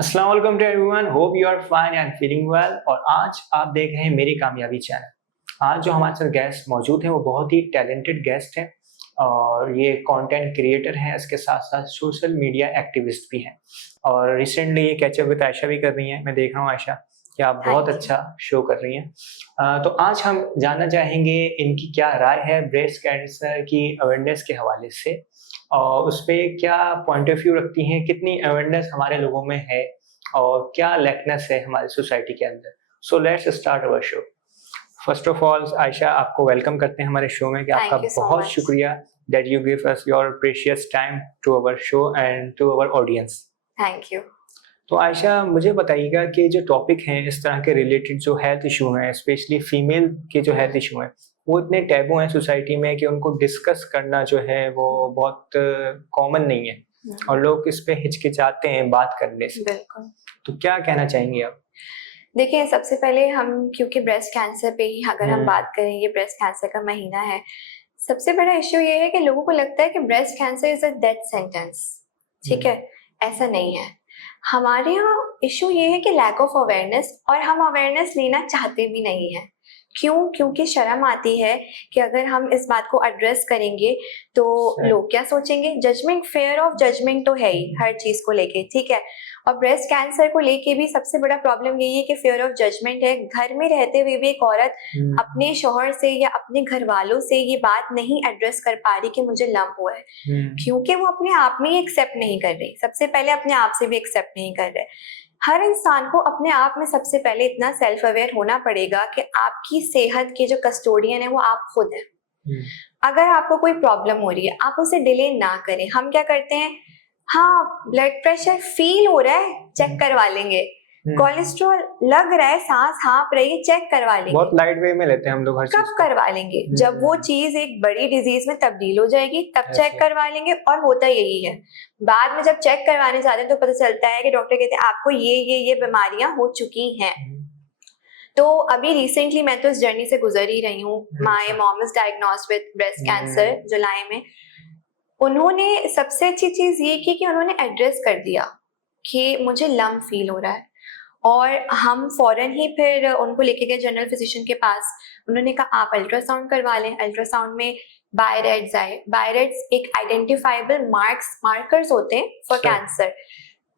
अस्सलाम वालेकुम to everyone, hope you are fine and feeling well. और आज आप देख रहे हैं मेरी कामयाबी चैनल। आज जो हमारे साथ गेस्ट मौजूद हैं वो बहुत ही टैलेंटेड गेस्ट हैं और ये कंटेंट क्रिएटर हैं, इसके साथ साथ सोशल मीडिया एक्टिविस्ट भी हैं। और रिसेंटली ये कैचअप विद आयशा भी कर रही हैं। मैं देख रहा हूँ आयशा कि आप बहुत अच्छा शो कर रही हैं। तो आज हम जानना चाहेंगे इनकी क्या राय है ब्रेस्ट कैंसर की अवेयरनेस के हवाले से, और उस पे क्या पॉइंट ऑफ व्यू रखती हैं, कितनी अवेयरनेस हमारे लोगों में है और क्या लैकनेस है हमारी सोसाइटी के अंदर। So let's start our show. First of all Ayesha, आपको वेलकम करते हैं हमारे शो में कि आपका बहुत शुक्रिया that you give us your precious time to our show and to our audience. Thank you. तो आयशा, मुझे बताइएगा कि जो टॉपिक हैं इस तरह के रिलेटेड जो हेल्थ इशू हैं, स्पेशली फीमेल के जो हेल्थ इशू हैं, वो इतने टैबू हैं सोसाइटी में कि उनको डिस्कस करना जो है वो बहुत कॉमन नहीं है और लोग इस पे हिचकिचाते हैं बात करने से। बिल्कुल। तो क्या कहना चाहेंगे आप? देखिए, सबसे पहले हम क्योंकि ब्रेस्ट कैंसर पे ही अगर हम बात करें, ये ब्रेस्ट कैंसर का महीना है, सबसे बड़ा इश्यू ये है कि लोगों को लगता है कि breast cancer is a death sentence. ठीक है, ऐसा नहीं है। हमारे यहाँ इशू ये है कि लैक ऑफ अवेयरनेस, और हम अवेयरनेस लेना चाहते भी नहीं है। क्यों? क्योंकि शर्म आती है कि अगर हम इस बात को एड्रेस करेंगे तो लोग क्या सोचेंगे। जजमेंट, फेयर ऑफ जजमेंट तो है ही हर चीज को लेके, ठीक है। और ब्रेस्ट कैंसर को लेके भी सबसे बड़ा प्रॉब्लम यही है कि फेयर ऑफ जजमेंट है। घर में रहते हुए भी एक औरत अपने शौहर से या अपने घर वालों से ये बात नहीं एड्रेस कर पा रही कि मुझे लंप हुआ है, क्योंकि वो अपने आप में ही एक्सेप्ट नहीं कर रही। सबसे पहले अपने आप से भी एक्सेप्ट नहीं कर रहे। हर इंसान को अपने आप में सबसे पहले इतना सेल्फ अवेयर होना पड़ेगा कि आपकी सेहत के जो कस्टोडियन है वो आप खुद हैं। अगर आपको कोई प्रॉब्लम हो रही है, आप उसे डिले ना करें। हम क्या करते हैं, हाँ ब्लड प्रेशर फील हो रहा है, चेक करवा लेंगे। कोलेस्ट्रॉल लग रहा है, सांस हाँप रही है, चेक करवा लेंगे। बहुत लाइट वे में लेते हैं हम लोग हर चीज। कब करवा लेंगे? जब वो चीज एक बड़ी डिजीज में तब्दील हो जाएगी तब चेक करवा लेंगे। और होता यही है, बाद में जब चेक करवाने जाते हैं तो पता चलता है कि डॉक्टर कहते हैं आपको ये बीमारियां हो चुकी हैं। तो अभी रिसेंटली मैं तो इस जर्नी से गुजर ही रही हूँ। My mom is diagnosed with breast cancer जुलाई में। उन्होंने सबसे अच्छी चीज ये की कि उन्होंने एड्रेस कर दिया कि मुझे लम्प फील हो रहा है, और हम फौरन ही फिर उनको लेके गए जनरल फिजिशियन के पास। उन्होंने कहा आप अल्ट्रासाउंड करवा लें। अल्ट्रासाउंड में बायरेट्स आए। बायरेट्स एक आइडेंटिफाइबल मार्कर्स होते हैं फॉर कैंसर।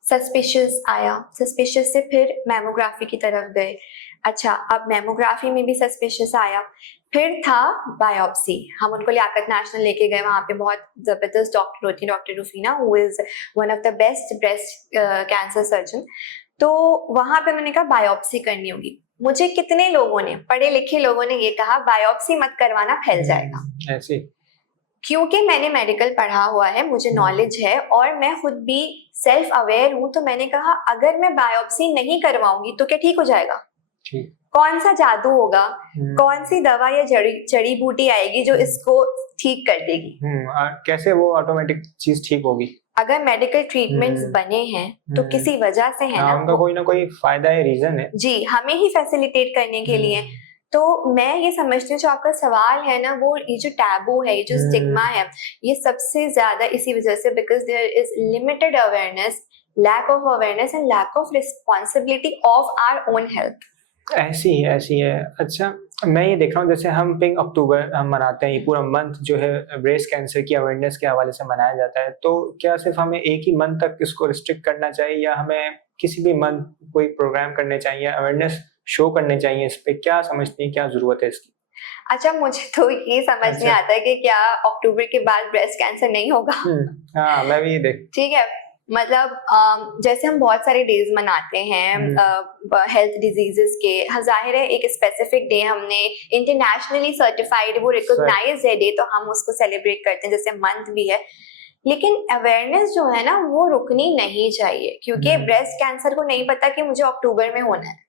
सस्पिशियस आया। सस्पिशियस से फिर मैमोग्राफी की तरफ गए। अच्छा, अब मैमोग्राफी में भी सस्पिशियस आया। फिर था बायोप्सी। हम उनको लियाकत नेशनल लेके गए। वहाँ पे बहुत जबरदस्त डॉक्टर होती है, doctor Rufina, who is one of the best breast cancer surgeon. तो वहां पे मैंने कहा बायोप्सी करनी होगी। मुझे कितने लोगों ने, पढ़े लिखे लोगों ने ये कहा बायोप्सी मत करवाना, फैल जाएगा। ऐसे क्योंकि मैंने मेडिकल पढ़ा हुआ है, मुझे नॉलेज है और मैं खुद भी सेल्फ अवेयर हूँ, तो मैंने कहा अगर मैं बायोप्सी नहीं करवाऊंगी तो क्या ठीक हो जाएगा? कौन सा जादू होगा, कौन सी दवा या जड़ी बूटी आएगी जो इसको ठीक कर देगी? कैसे वो ऑटोमेटिक चीज ठीक होगी? अगर मेडिकल ट्रीटमेंट्स बने हैं तो किसी वजह से है ना, उनका कोई फायदा है, रीजन है जी, हमें ही फैसिलिटेट करने के लिए। तो मैं ये समझती हूँ जो आपका सवाल है ना, वो ये जो टैबू है, ये जो स्टिग्मा है, ये सबसे ज्यादा इसी वजह से, because there is limited awareness, lack of awareness and lack of responsibility of our own health. ऐसी है। अच्छा, मैं ये देख रहा हूँ जैसे हम पिंक अक्टूबर हम मनाते हैं, ये पूरा मंथ जो है ब्रेस्ट कैंसर की अवेयरनेस के हवाले से मनाया जाता है। तो क्या सिर्फ हमें एक ही मंथ तक इसको रिस्ट्रिक्ट करना चाहिए या हमें किसी भी मंथ कोई प्रोग्राम करने चाहिए, अवेयरनेस शो करने चाहिए इस पे? क्या समझती हैं, क्या जरूरत है इसकी? अच्छा, मुझे तो ये समझ नहीं आता है कि क्या अक्टूबर के बाद ब्रेस्ट कैंसर नहीं होगा। हाँ, मैं भी ये देख, ठीक है, मतलब जैसे हम बहुत सारे डेज मनाते हैं हेल्थ डिजीजेस के, जाहिर है एक स्पेसिफिक डे हमने इंटरनेशनली सर्टिफाइड, वो रिकॉग्नाइज्ड है डे, तो हम उसको सेलिब्रेट करते हैं, जैसे मंथ भी है। लेकिन अवेयरनेस जो है ना, वो रुकनी नहीं चाहिए, क्योंकि ब्रेस्ट कैंसर को नहीं पता कि मुझे अक्टूबर में होना है।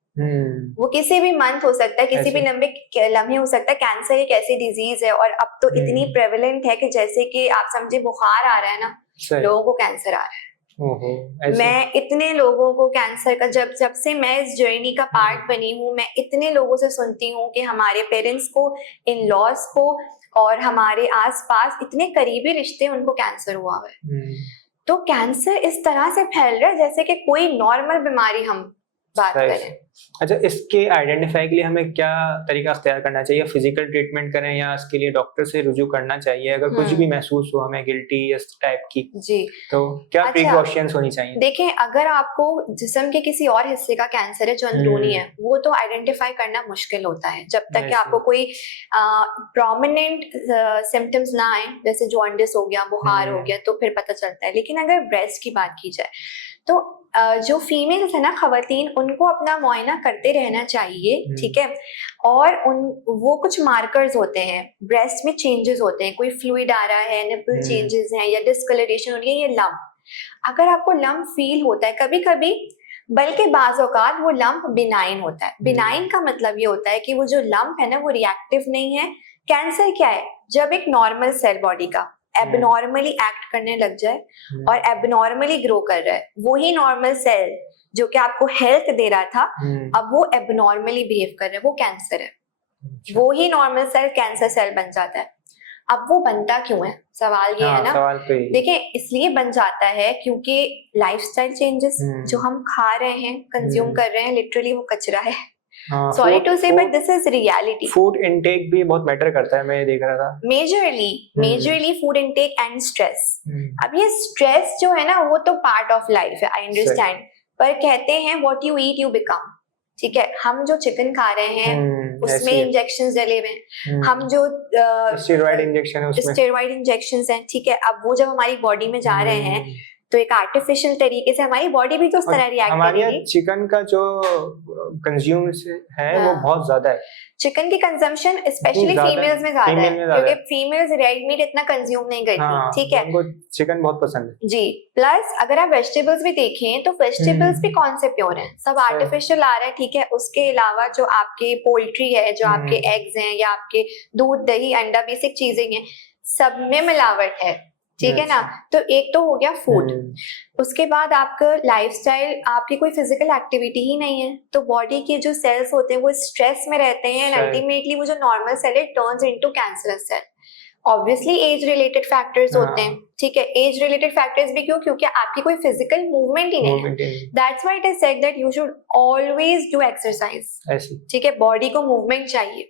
वो किसी भी मंथ हो सकता है, किसी भी लम्हे हो सकता है। कैंसर एक ऐसी डिजीज है, और अब तो इतनी प्रेवलेंट है कि जैसे कि आप समझे बुखार आ रहा है ना, लोगों को कैंसर आ रहा है। मैं इतने लोगों को कैंसर का, जब से मैं इस जर्नी का पार्ट बनी हूँ, मैं इतने लोगों से सुनती हूँ कि हमारे पेरेंट्स को, इन लॉज को, और हमारे आसपास इतने करीबी रिश्ते, उनको कैंसर हुआ है। तो कैंसर इस तरह से फैल रहा है जैसे कि कोई नॉर्मल बीमारी हम बात सही करें। अच्छा, इसके आइडेंटिफाई के लिए हमें क्या तरीका अख्तियार करना चाहिए? फिजिकल ट्रीटमेंट करें या इसके लिए डॉक्टर से रुजू करना चाहिए अगर कुछ भी महसूस हो हमें गिल्टी इस टाइप की? जी, तो क्या अच्छा, प्रिकॉशंस होनी चाहिए? देखें, अगर आपको जिस्म के किसी और हिस्से का कैंसर है जो अंदरूनी है, वो तो आइडेंटिफाई करना मुश्किल होता है जब तक कि आपको कोई प्रोमिनेंट सिम्टम्स ना आए, जैसे जॉन्डिस हो गया, बुखार हो गया, तो फिर पता चलता है। लेकिन अगर ब्रेस्ट की बात की जाए तो जो फीमेल्स है ना, खवातीन, उनको अपना मुआयना करते रहना चाहिए, ठीक है। और वो कुछ मार्कर्स होते हैं, ब्रेस्ट में चेंजेस होते हैं, कोई फ्लूइड आ रहा है, निपल चेंजेस हैं या डिस्कलरेशन हो रही है, ये लम्प, अगर आपको लम्प फील होता है कभी कभी, बल्कि बाज़ औक़ात वो लम्प बिनाइन होता है। बिनाइन का मतलब ये होता है कि वो जो लम्प है ना वो रिएक्टिव नहीं है। कैंसर क्या है? जब एक नॉर्मल सेल बॉडी का एबनॉर्मली एक्ट करने लग जाए और एबनॉर्मली ग्रो कर रहा है, वही नॉर्मल सेल जो कि आपको हेल्थ दे रहा था, अब वो एबनॉर्मली बिहेव कर रहा है, वो कैंसर है। वो ही नॉर्मल सेल कैंसर सेल बन जाता है। अब वो बनता क्यों है, सवाल ये है ना। सवाल तो देखिए, इसलिए बन जाता है क्योंकि लाइफस्टाइल चेंजेस, जो हम खा रहे हैं, कंज्यूम कर रहे हैं, लिटरली वो कचरा है। सॉरी टू से, but this is reality. Food intake भी बहुत मैटर करता है, मैं ये देख रहा था। Majorly food intake and stress. अब ये स्ट्रेस जो है ना वो तो पार्ट ऑफ लाइफ है, आई अंडरस्टैंड, पर कहते हैं what you eat you become, ठीक है। हम जो चिकन खा रहे हैं उसमें इंजेक्शंस डले हुए हैं, हम जो स्टेरॉइड इंजेक्शंस हैं, ठीक है। अब वो जब हमारी बॉडी में जा रहे हैं तो एक आर्टिफिशियल तरीके से हमारी बॉडी भी तो उस तरह रिएक्ट करेगी। चिकन का जो कंज्यूम है वो बहुत ज्यादा है। चिकन की कंजम्पशन स्पेशली फीमेल्स में ज्यादा है, क्योंकि फीमेल्स रेड मीट इतना कंज्यूम नहीं करती, ठीक है। उनको चिकन बहुत पसंद है जी। प्लस अगर आप वेजिटेबल्स भी देखें तो वेजिटेबल्स भी कौन से प्योर हैं, सब आर्टिफिशियल आ रहा है, ठीक है। उसके अलावा जो आपके पोल्ट्री है, जो आपके एग्स हैं या आपके दूध, दही, अंडा, बेसिक चीजें हैं, सब में मिलावट है, ठीक है ना। तो एक तो हो गया फूड, उसके बाद आपका लाइफस्टाइल, आपकी कोई फिजिकल एक्टिविटी ही नहीं है, तो बॉडी के जो सेल्स होते हैं वो स्ट्रेस में रहते हैं, एंड अल्टीमेटली वो जो नॉर्मल सेल है turns into cancerous cell. Obviously age related factors होते हैं, ठीक है। एज रिलेटेड फैक्टर्स भी क्यों? क्योंकि आपकी कोई फिजिकल मूवमेंट ही नहीं है। That's why it is said that you should always do exercise, ठीक है। बॉडी को मूवमेंट चाहिए।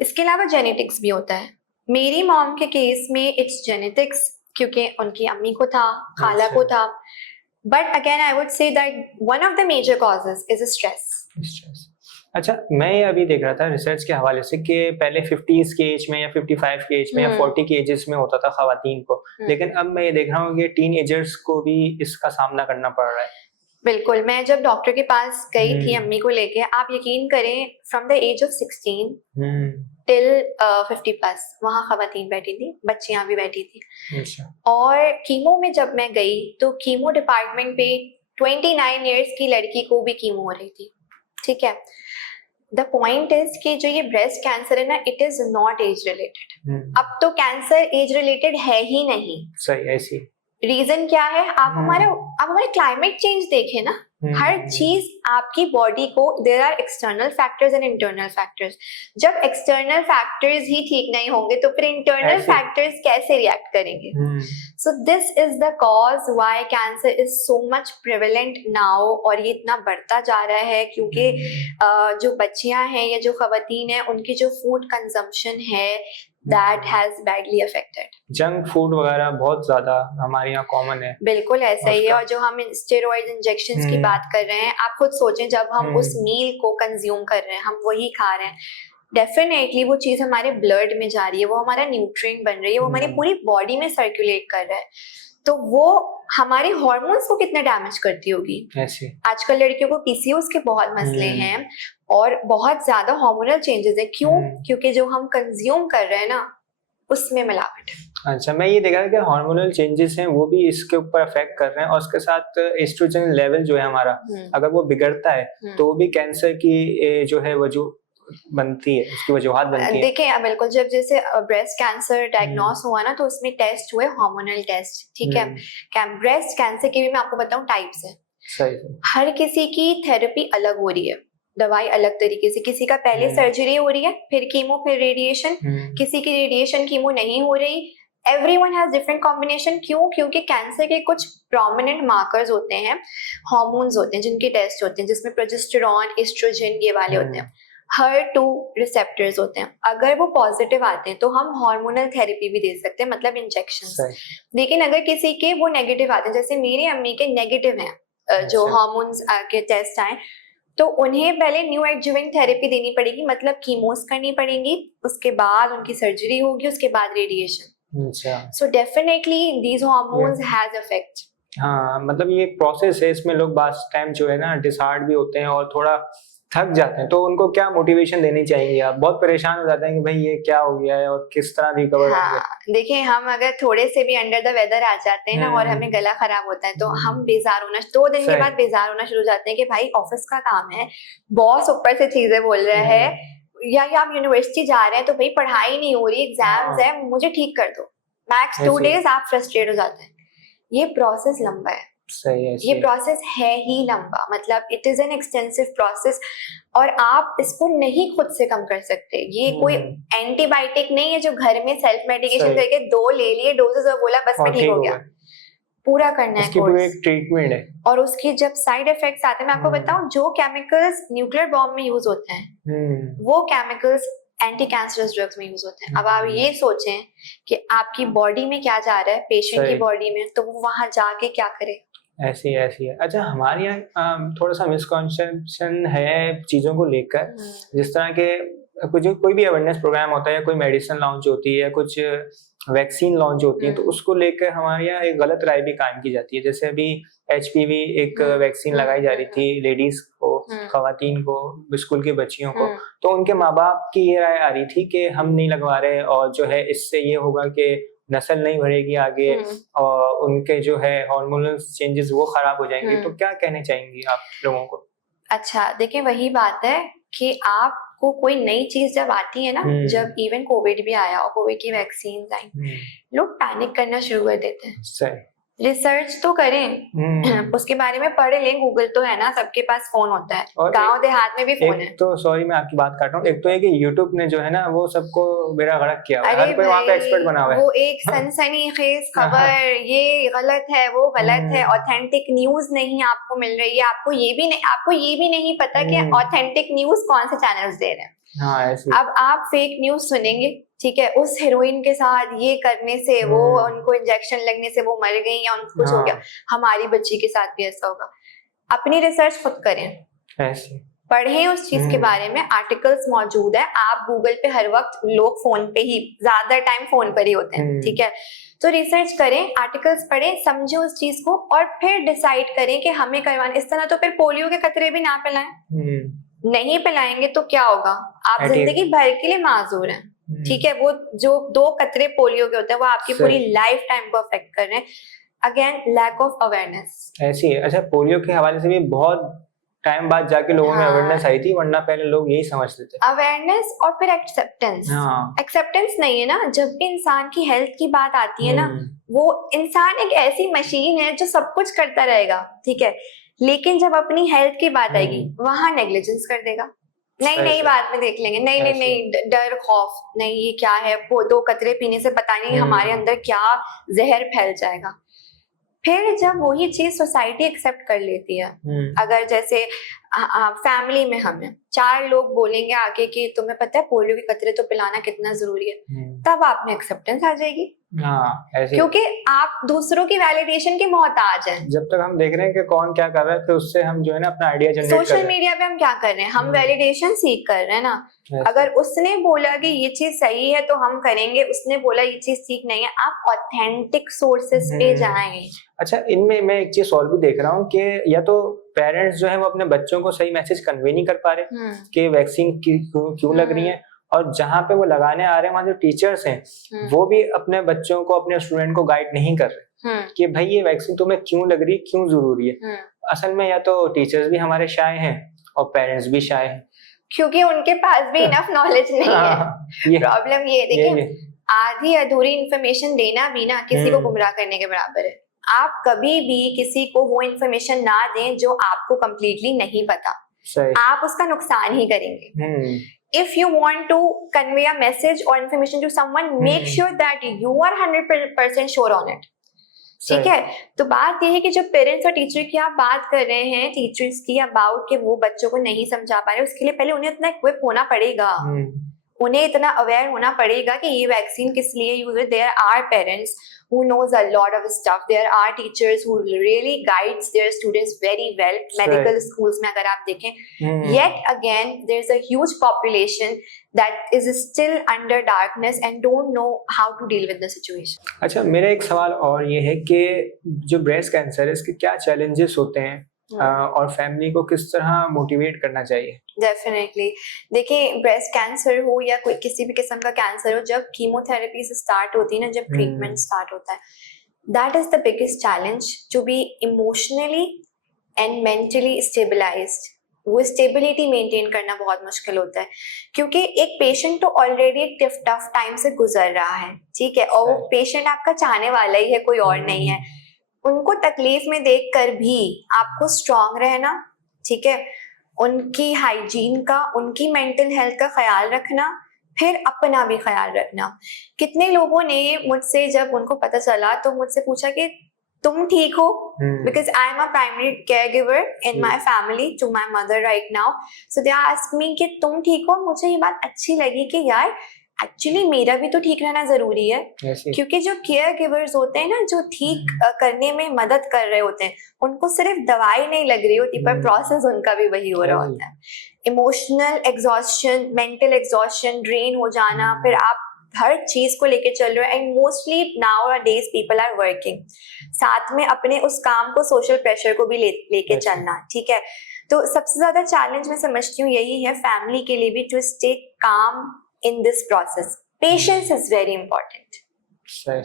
इसके अलावा जेनेटिक्स भी होता है। मेरी मॉम के केस में इट्स जेनेटिक्स, क्योंकि उनकी अम्मी को था, खाला को था, but again I would say that one of the major causes is stress. अच्छा, मैं ये अभी देख रहा था रिसर्च के हवाले से कि पहले 50s के एज में या 55 के एज में या 40 के एजेस में होता था खवातीन को, लेकिन अब मैं ये देख रहा हूँ कि टीन एजर्स को भी इसका सामना करना पड़ रहा है। बिल्कुल। मैं जब डॉक्टर के पास गई थी अम्मी को लेके, आप यकीन करें, from the age of 16 till 50+, वहाँ खवातीन बैठी थी, बच्चियां भी बैठी थी। और कीमो में जब मैं गई तो कीमो डिपार्टमेंट पे 29 इयर्स की लड़की को भी कीमो हो रही थी, ठीक है। द पॉइंट इज कि जो ये ब्रेस्ट कैंसर है ना, it is not age related. अब तो कैंसर एज रिलेटेड है ही नहीं। सही, ऐसी रीजन क्या है? आप हमारे क्लाइमेट चेंज देखें ना, हर चीज आपकी बॉडी को, there are external factors and internal factors. जब एक्सटर्नल फैक्टर्स ही ठीक नहीं होंगे तो फिर इंटरनल फैक्टर्स कैसे रिएक्ट करेंगे? So this is the cause why cancer is so much prevalent now, और ये इतना बढ़ता जा रहा है क्योंकि जो बच्चियां हैं या जो खवातीन हैं, उनकी जो फूड कंजम्पशन है that has badly affected। Junk food वगैरह बहुत ज्यादा हमारे यहाँ कॉमन है। बिल्कुल ऐसा ही है। और जो हम स्टेरॉइड इंजेक्शंस की बात कर रहे हैं, आप खुद सोचें, जब हम उस मील को कंज्यूम कर रहे हैं, हम वही खा रहे हैं, डेफिनेटली वो चीज हमारे ब्लड में जा रही है, वो हमारा न्यूट्रिएंट बन रही है, वो हमारी पूरी बॉडी में सर्कुलेट कर रहा है, तो वो हमारे हार्मोन्स को कितना डैमेज करती होगी। आजकल लड़कियों को पीसीओएस के बहुत मसले हैं और बहुत ज्यादा हार्मोनल चेंजेस है। क्यों? क्योंकि जो हम कंज्यूम कर रहे हैं ना, उसमें मिलावट है। अच्छा, मैं ये देखा कि हार्मोनल चेंजेस हैं वो भी इसके ऊपर अफेक्ट कर रहे हैं, और उसके साथ एस्ट्रोजन लेवल जो है हमारा, अगर वो बिगड़ता है तो भी कैंसर की जो है वजह बनती है, उसकी वजूहात बनती है। देखिए, बिल्कुल, जब जैसे ब्रेस्ट कैंसर डायग्नोस हुआ ना, तो उसमें टेस्ट हुए, हार्मोनल टेस्ट, ठीक है। ब्रेस्ट कैंसर के भी मैं आपको बताऊं टाइप्स है। सही। हर किसी की थेरेपी अलग हो रही है, दवाई अलग तरीके से। किसी का पहले सर्जरी हो रही है, फिर कीमो, फिर रेडिएशन। किसी की रेडिएशन कीमो नहीं हो रही, एवरीवन हैज डिफरेंट कॉम्बिनेशन। क्यों? क्योंकि कैंसर के कुछ प्रोमिनेंट मार्कर्स होते हैं, हार्मोन्स होते हैं जिनके टेस्ट होते हैं, जिसमें प्रोजेस्टेरॉन, एस्ट्रोजन ये वाले होते हैं, HER2 रिसेप्टर्स होते हैं। अगर वो पॉजिटिव आते हैं तो हम हार्मोनल थेरेपी भी दे सकते हैं, मतलब इंजेक्शन। लेकिन अगर किसी के वो नेगेटिव आते हैं, जैसे मेरी अम्मी के नेगेटिव हैं जो हार्मोन्स के टेस्ट आए, तो उन्हें पहले न्यू एडजुवेंट थेरेपी देनी पड़ेगी, मतलब कीमोस करनी पड़ेंगी, उसके बाद उनकी सर्जरी होगी, उसके बाद radiation. So definitely these hormones has effect. हाँ, मतलब ये एक प्रोसेस है, इसमें लोग बात टाइम जो है ना डिसहार्ट भी होते हैं और थोड़ा थक जाते हैं, तो उनको क्या मोटिवेशन देनी चाहिए? आप बहुत परेशान हो जाते हैं कि भाई ये क्या हो गया है और किस तरह रिकवर होंगे। देखिए, हम अगर थोड़े से भी अंडर द वेदर आ जाते हैं ना और हमें गला खराब होता है तो हम बेजार होना, 2 दिन के बाद बेजार होना शुरू हो जाते हैं कि भाई ऑफिस का काम है, बॉस ऊपर से चीजें बोल रहा है, या आप यूनिवर्सिटी जा रहे हैं तो भाई पढ़ाई नहीं हो रही, एग्जाम्स है, मुझे ठीक कर दो। मैक्स 2 डेज आप फ्रस्ट्रेट हो जाते हैं। ये प्रोसेस लंबा है। सही है, ये प्रोसेस है ही लंबा, मतलब it is an extensive process और आप इसको नहीं खुद से कम कर सकते। ये कोई एंटीबायोटिक नहीं है जो घर में सेल्फ मेडिकेशन करके 2 ले लिए डोजेस और बोला बस मैं ठीक हो गया। पूरा करना है कोर्स, एक ट्रीटमेंट है। और उसकी जब साइड इफेक्ट्स आते हैं, मैं आपको बताऊं, जो केमिकल्स न्यूक्लियर बॉम्ब में यूज होते हैं वो केमिकल्स एंटी कैंसरस ड्रग्स में यूज होते हैं। अब आप ये सोचें कि आपकी बॉडी में क्या जा रहा है, पेशेंट की बॉडी में, तो वो वहां जाके क्या करे। ऐसी है। अच्छा, हमारे यहाँ थोड़ा सा मिसकॉन्सेप्शन है चीज़ों को लेकर, जिस तरह के कोई भी अवेयरनेस प्रोग्राम होता है या कोई मेडिसिन लॉन्च होती है या कुछ वैक्सीन लॉन्च होती है, तो उसको लेकर हमारे यहाँ एक गलत राय भी कायम की जाती है। जैसे अभी HPV एक वैक्सीन लगाई जा रही थी लेडीज को, खवातीन को, स्कूल की बच्चियों को, तो उनके माँ बाप की ये राय आ रही थी कि हम नहीं लगवा रहे और जो है इससे ये होगा कि नस्ल नहीं बढ़ेगी आगे और उनके जो है हार्मोनल चेंजेस वो खराब हो जाएंगे। तो क्या कहने चाहेंगी आप लोगों को? अच्छा, देखिए वही बात है कि आपको कोई नई चीज जब आती है ना, जब इवन कोविड भी आया और कोविड की वैक्सीन आई, लोग पैनिक करना शुरू कर देते हैं। सही। रिसर्च तो करें, उसके बारे में पढ़ लें, गूगल तो है ना, सबके पास फोन होता है, गांव देहात में भी फोन है। तो सॉरी मैं आपकी बात काट रहा हूँ, एक तो है कि यूट्यूब ने जो है ना वो सबको बेड़ा गर्क किया हुआ है, हर कोई वहाँ पे एक्सपर्ट बना हुआ है। वो एक सनसनीखेज खबर, ये गलत है, वो गलत है, ऑथेंटिक न्यूज नहीं आपको मिल रही है, आपको ये भी नहीं पता कि ऑथेंटिक न्यूज कौन से चैनल्स दे रहे हैं। अब आप फेक न्यूज सुनेंगे, ठीक है, उस हीरोइन के साथ ये करने से वो, उनको इंजेक्शन लगने से वो मर गई या उनको कुछ हो गया, हमारी बच्ची के साथ भी ऐसा होगा। अपनी रिसर्च खुद करें, पढ़ें उस चीज के बारे में, आर्टिकल्स मौजूद है, आप गूगल पे हर वक्त, लोग फोन पे ही ज्यादा टाइम फोन पर ही होते हैं, ठीक है, तो रिसर्च करें, आर्टिकल्स पढ़ें, समझें उस चीज को और फिर डिसाइड करें कि हमें करवाना। इस तरह तो फिर पोलियो के कतरे भी ना पिलाएं। नहीं पिलाएंगे तो क्या होगा, आप जिंदगी भर के लिए माजूर हैं, ठीक है। वो जो 2 कतरे पोलियो के होते हैं वो आपकी पूरी लाइफ टाइम को अफेक्ट कर रहे हैं। अगेन, लैक ऑफ अवेयरनेस ऐसी है। अच्छा, पोलियो के हवाले से भी बहुत टाइम बाद जाके लोगों में अवेयरनेस आई थी, वरना पहले लोग यही समझते थे। अवेयरनेस और फिर एक्सेप्टेंस। एक्सेप्टेंस नहीं है ना, जब भी इंसान की हेल्थ की बात आती है ना, वो इंसान एक ऐसी मशीन है जो सब कुछ करता रहेगा, ठीक है, लेकिन जब अपनी हेल्थ की बात आएगी वहां नेग्लिजेंस कर देगा। नहीं बाद में देख लेंगे, नहीं, डर खौफ, नहीं ये क्या है, 2 कतरे पीने से पता नहीं हमारे अंदर क्या जहर फैल जाएगा। फिर जब वही चीज सोसाइटी एक्सेप्ट कर लेती है, अगर जैसे फैमिली में हमें 4 लोग बोलेंगे आके कि तुम्हें पता है पोलियो के कतरे तो पिलाना कितना जरूरी है, तब आप में एक्सेप्टेंस आ जाएगी। क्योंकि आप दूसरों की वैलिडेशन के मोहताज हैं। जब तक हम देख रहे हैं कि कौन क्या कर रहा है, तो उससे हम जो है ना अपना आइडिया जनरेट कर रहे हैं। सोशल मीडिया पे हम क्या कर रहे हैं, हम वैलिडेशन सीख कर रहे हैं ना। अगर उसने बोला कि ये चीज सही है तो हम करेंगे, उसने बोला ये चीज ठीक नहीं है, आप ऑथेंटिक सोर्सेस पे जाएं। अच्छा, इनमें मैं एक चीज और भी देख रहा हूँ कि या तो पेरेंट्स जो है वो अपने बच्चों को सही मैसेज कन्वे नहीं कर पा रहे कि वैक्सीन क्यों लग रही है, और जहाँ पे वो लगाने आ रहे हैं वहाँ जो टीचर्स हैं वो भी अपने बच्चों को, अपने स्टूडेंट को गाइड नहीं कर रहे कि भाई ये वैक्सीन तुम्हें क्यों लग रही, क्यों जरूरी है। असल में या तो टीचर्स भी हमारे शाय हैं और पेरेंट्स भी शाय हैं, क्योंकि उनके पास भी इनफ नॉलेज नहीं है। प्रॉब्लम ये देखिए, आधी अधूरी इंफॉर्मेशन देना भी ना किसी को गुमराह करने के बराबर है। आप कभी भी किसी को वो इंफॉर्मेशन ना दें जो आपको कंप्लीटली नहीं पता, आप उसका नुकसान ही करेंगे। if you want to convey a message or information to someone, make sure that you are 100% sure on it. ठीक है, तो बात ये है कि जब पेरेंट्स और टीचर की आप बात कर रहे हैं, टीचर्स की अबाउट कि वो बच्चों को नहीं समझा पा रहे, उसके लिए पहले उन्हें इतना इक्विप होना पड़ेगा, उन्हें इतना अवेयर होना पड़ेगा कि ये वैक्सीन किस लिए यूज है. There are parents who knows a lot of stuff, there are teachers who really guides their students very well, medical schools में अगर आप देखें. Yet again there's a huge population that is still under darkness and don't know how to deal with the situation. अच्छा, मेरा एक सवाल और ये है कि जो ब्रेस्ट कैंसर है इसके क्या चैलेंजेस होते हैं और फैमिली को किस तरह मोटिवेट करना चाहिए? डेफिनेटली, देखिए ब्रेस्ट कैंसर हो या कोई किसी भी किस्म का कैंसर हो, जब कीमोथेरेपी से स्टार्ट होती है ना, जब ट्रीटमेंट स्टार्ट होता है, that is the biggest challenge, to be emotionally and mentally stabilized. वो स्टेबिलिटी मेंटेन करना बहुत मुश्किल होता है, क्योंकि एक पेशेंट तो ऑलरेडी एक टफ टाइम से गुजर रहा है, ठीक है, और वो पेशेंट आपका चाहने वाला ही है, कोई और नहीं है. उनको तकलीफ में देखकर भी आपको स्ट्रांग रहना, ठीक है, उनकी हाइजीन का, उनकी मेंटल हेल्थ का ख्याल रखना, फिर अपना भी ख्याल रखना. कितने लोगों ने मुझसे जब उनको पता चला तो मुझसे पूछा कि तुम ठीक हो, because I am a primary care giver in my family to my mother right now. So they ask me कि तुम ठीक हो. मुझे ये बात अच्छी लगी कि यार एक्चुअली मेरा भी तो ठीक रहना जरूरी है, क्योंकि जो केयर गिवर्स होते हैं ना, जो ठीक करने में मदद कर रहे होते हैं, उनको सिर्फ दवाई नहीं लग रही होती, पर प्रोसेस उनका भी वही हो रहा होता है. Emotional exhaustion, mental exhaustion, drain हो जाना, फिर आप हर चीज को लेके चल रहे हो. And mostly nowadays people are working, साथ में अपने उस काम को, सोशल प्रेशर को भी लेके चलना, ठीक है. तो सबसे ज्यादा चैलेंज मैं समझती हूँ यही है फैमिली के लिए भी, टू स्टे काम in this process. Patience is very important. सही.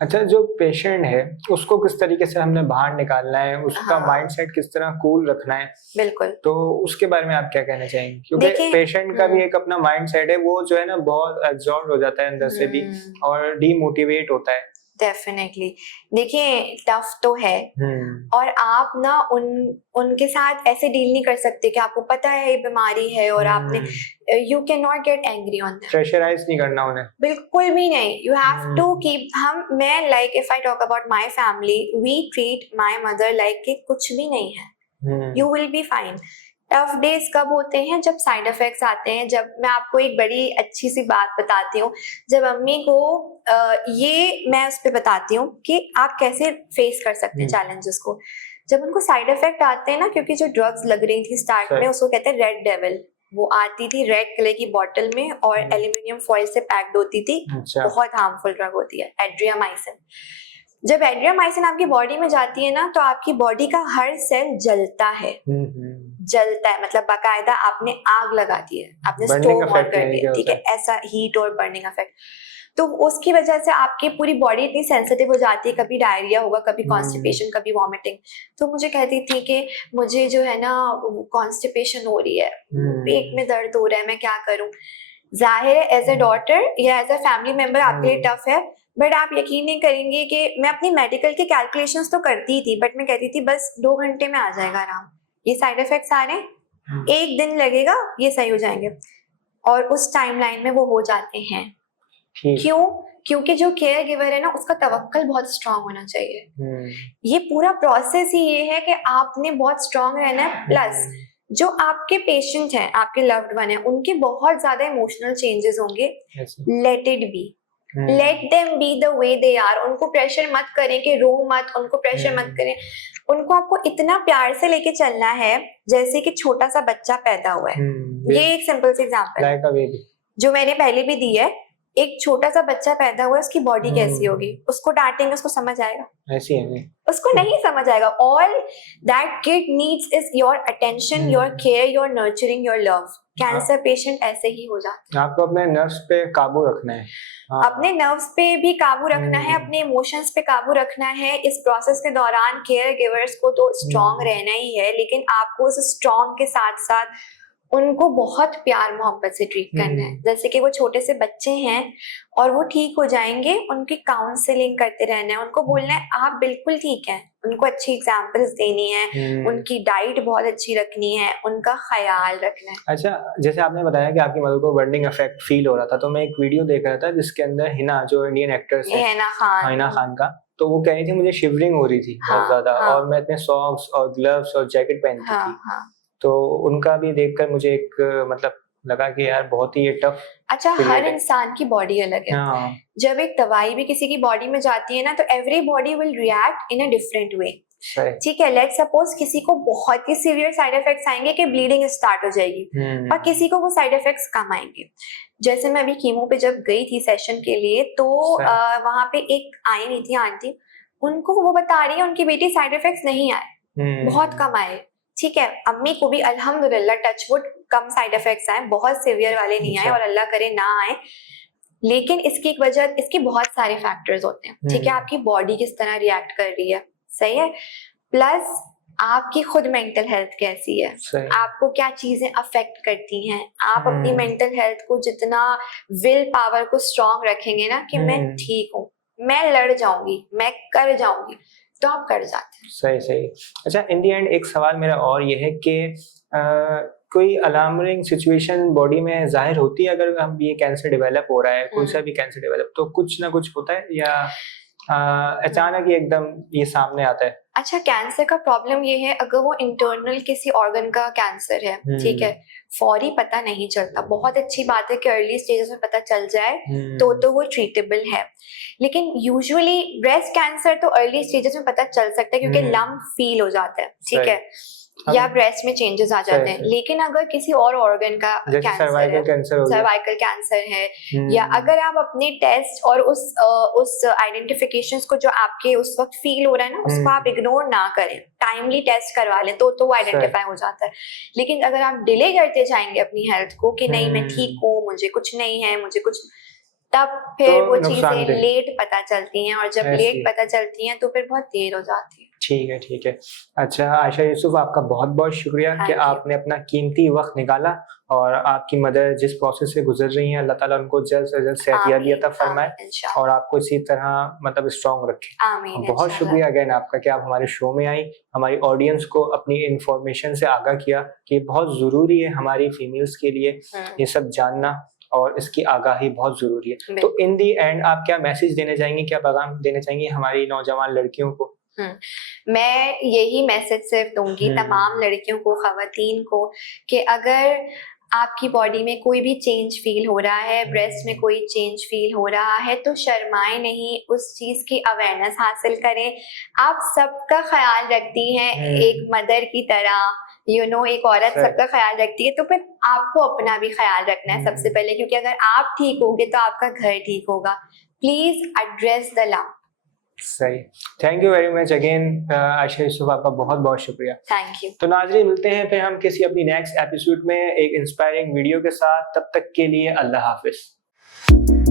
अच्छा, जो पेशेंट है उसको किस तरीके से हमने बाहर निकालना है, उसका माइंडसेट किस तरह कूल रखना है, बिल्कुल, तो उसके बारे में आप क्या कहना चाहेंगे? क्योंकि पेशेंट का भी एक अपना माइंडसेट है, वो जो है ना बहुत एब्जॉर्ब हो जाता है अंदर से भी और डीमोटिवेट होता है. डेफिनेटली, देखिए टफ तो है, और आप ना उनके साथ ऐसे डील नहीं कर सकते कि आपको पता है ये बीमारी है और आपने, you can not get angry on that. Pressurize नहीं करना उन्हें, बिल्कुल भी नहीं. यू हैव टू कीप, मैं like if I talk about my family, we treat my mother like कि कुछ भी नहीं है. You will be fine. Tough days कब होते हैं? जब साइड इफेक्ट्स आते हैं. जब मैं आपको एक बड़ी अच्छी सी बात बताती हूँ, जब अम्मी को ये मैं उस पर बताती हूँ कि आप कैसे फेस कर सकते हैं चैलेंजेस को. जब उनको साइड इफेक्ट आते हैं ना, क्योंकि जो ड्रग्स लग रही थी स्टार्ट में, उसको कहते हैं रेड डेविल. वो आती थी रेड कलर की बॉटल में और एल्यूमिनियम फॉइल से पैक्ड होती थी. बहुत हार्मफुल ड्रग होती है एड्रियामाइसिन. जब एड्रियामाइसिन आपकी बॉडी में जाती है ना, तो आपकी बॉडी का हर सेल जलता है. जलता है मतलब बाकायदा आपने आग लगा दी है, आपने स्टोव ऑन कर दिया, ठीक है, ऐसा हीट और बर्निंग इफेक्ट. तो उसकी वजह से आपकी पूरी बॉडी इतनी सेंसिटिव हो जाती है, कभी डायरिया होगा, कभी कॉन्स्टिपेशन, कभी वॉमिटिंग. तो मुझे कहती थी कि मुझे जो है ना कॉन्स्टिपेशन हो रही है, पेट में दर्द हो रहा है, मैं क्या करूं. जाहिर है एज ए डॉटर या एज ए फैमिली मेंबर आपके लिए टफ है, बट आप यकीन नहीं करेंगे कि मैं अपनी मेडिकल की कैलकुलेशंस तो करती थी, बट मैं कहती थी बस 2 घंटे में आ जाएगा आराम, ये साइड इफेक्ट्स आ रहे हैं, 1 दिन लगेगा, ये सही हो जाएंगे. और उस टाइमलाइन में वो हो जाते हैं. क्यों? क्योंकि जो केयर गिवर है ना, उसका तवक्कल बहुत स्ट्रांग होना चाहिए. ये पूरा प्रोसेस ही ये है कि आपने बहुत स्ट्रांग रहना है. प्लस जो आपके पेशेंट हैं, आपके लव्ड वन है, उनके बहुत ज्यादा इमोशनल चेंजेस होंगे. Let it be, let them be the way they are. उनको प्रेशर मत करें कि रो मत, उनको प्रेशर मत करें. उनको आपको इतना प्यार से लेके चलना है जैसे कि छोटा सा बच्चा पैदा हुआ है. ये एक सिंपल सी एग्जांपल है जो मैंने पहले भी दी है. एक छोटा सा बच्चा पैदा हुआ है, उसकी बॉडी कैसी होगी? उसको डांटेंगे, उसको समझ आएगा? ऐसी है, उसको नहीं समझ आएगा. All that kid needs is your attention, your care, your nurturing, your love. Cancer patient ऐसे ही हो जाते हैं. आपको अपने नर्व्स पे काबू रखना है. अपने नर्व्स पे भी काबू रखना है, अपने इमोशंस पे काबू रखना है. इस प्रोसेस के दौरान केयर गिवर्स को तो स्ट्रांग रहना ही है, लेकिन आपको उस स्ट्रांग के साथ साथ उनको बहुत प्यार मोहब्बत से ट्रीट करना है, जैसे कि वो छोटे से बच्चे हैं और वो ठीक हो जाएंगे, उनकी काउंसलिंग करते रहना है, उनको बोलना है आप बिल्कुल ठीक हैं, उनको अच्छी एग्जाम्पल्स देनी है, उनकी डाइट बहुत अच्छी रखनी है, उनका ख्याल रखना है। अच्छा, जैसे आपने बताया कि आपकी मदर को बर्निंग इफेक्ट फील हो रहा था, तो मैं एक वीडियो देख रहा था जिसके अंदर हिना, जो इंडियन एक्ट्रेस है, हिना खान का, तो वो कह रही थी मुझे शिवरिंग हो रही थी बहुत ज्यादा, और मैं इतने सॉक्स और ग्लव्स और जैकेट पहनती थी, तो उनका भी देखकर मुझे एक मतलब लगा कि यार बहुत ही ये टफ। अच्छा, हर इंसान की बॉडी अलग है। जब एक दवाई भी किसी की बॉडी में जाती है ना, तो every body will react in a different way. ठीक है, लेट्स सपोज किसी को बहुत ही सीवियर साइड इफेक्ट्स आएंगे कि ब्लीडिंग स्टार्ट हो जाएगी, और किसी को वो साइड इफेक्ट्स कम आएंगे। जैसे मैं अभी कीमो पे जब गई थी सेशन के लिए, तो वहां पे एक आई नहीं थी आंटी, उनको वो बता रही है उनकी बेटी साइड इफेक्ट्स नहीं आए, बहुत कम आए। ठीक है, अम्मी को भी अल्हम्दुलिल्लाह टचवुड कम साइड इफेक्ट्स आए, बहुत सीवियर वाले नहीं आए और अल्लाह करे ना आए। लेकिन इसकी एक वजह, इसके बहुत सारे फैक्टर्स होते हैं। ठीक है, आपकी बॉडी किस तरह रिएक्ट कर रही है, सही है, प्लस आपकी खुद मेंटल हेल्थ कैसी है, आपको क्या चीजें अफेक्ट करती हैं। आप अपनी मेंटल हेल्थ को जितना विल पावर को स्ट्रॉन्ग रखेंगे ना कि मैं ठीक हूँ, मैं लड़ जाऊंगी, मैं कर जाऊंगी, तो आप कर जाते हैं। सही सही। अच्छा, इन दी एंड एक सवाल मेरा और ये है कि कोई अलार्मिंग सिचुएशन बॉडी में जाहिर होती है अगर हम ये कैंसर डेवलप हो रहा है, कोई सा भी कैंसर डेवलप, तो कुछ ना कुछ होता है या अचानक ही एकदम ये सामने आता है? अच्छा, कैंसर का प्रॉब्लम ये है, अगर वो इंटरनल किसी ऑर्गन का कैंसर है, ठीक है, फौरी पता नहीं चलता। बहुत अच्छी बात है कि अर्ली स्टेजेस में पता चल जाए, तो वो ट्रीटेबल है। लेकिन यूजुअली ब्रेस्ट कैंसर तो अर्ली स्टेजेस में पता चल सकता है क्योंकि लम्प फील हो जाता है, ठीक है, या ब्रेस्ट में चेंजेस आ जाते हैं। लेकिन अगर किसी और ऑर्गन का सर्वाइकल कैंसर है, या अगर आप अपने टेस्ट और उस आइडेंटिफिकेशंस को जो आपके उस वक्त फील हो रहा है ना, उसको आप इग्नोर ना करें, टाइमली टेस्ट करवा लें, तो वो आइडेंटिफाई हो जाता है। लेकिन अगर आप डिले करते जाएंगे अपनी हेल्थ को कि नहीं मैं ठीक हूँ, मुझे कुछ नहीं है, मुझे कुछ, तब फिर वो चीजें लेट पता चलती हैं, और जब लेट पता चलती हैं तो फिर बहुत देर हो जाती है। ठीक है, ठीक है। अच्छा आयशा यूसुफ, आपका बहुत बहुत शुक्रिया कि आपने अपना कीमती वक्त निकाला, और आपकी मदर जिस प्रोसेस से गुजर रही हैं, अल्लाह ताला उनको जल्द से जल्द सेहतयाबी अता फरमाए और आपको इसी तरह मतलब स्ट्रॉन्ग रखे। बहुत शुक्रिया अगेन आपका कि आप हमारे शो में आई, हमारी ऑडियंस को अपनी इंफॉर्मेशन से आगाह किया कि बहुत ज़रूरी है हमारी फीमेल्स के लिए ये सब जानना, और इसकी आगाही बहुत जरूरी है। तो इन दी एंड आप क्या मैसेज देना चाहेंगे, क्या पैगाम देना चाहेंगे हमारी नौजवान लड़कियों को? मैं यही मैसेज सिर्फ दूंगी तमाम लड़कियों को, खवातीन को, कि अगर आपकी बॉडी में कोई भी चेंज फील हो रहा है, ब्रेस्ट में कोई चेंज फील हो रहा है, तो शर्माएं नहीं, उस चीज की अवेयरनेस हासिल करें। आप सबका ख्याल रखती हैं एक मदर की तरह, एक औरत सबका ख्याल रखती है, तो फिर आपको अपना भी ख्याल रखना है सबसे पहले, क्योंकि अगर आप ठीक होगे तो आपका घर ठीक होगा। Please address the lump. सही। Thank you very much again Ayesha Yusuf, आपका बहुत बहुत शुक्रिया। Thank you. तो नाज़रीन, मिलते हैं फिर हम किसी अपनी नेक्स्ट एपिसोड में एक इंस्पायरिंग वीडियो के साथ। तब तक के लिए अल्लाह हाफिज।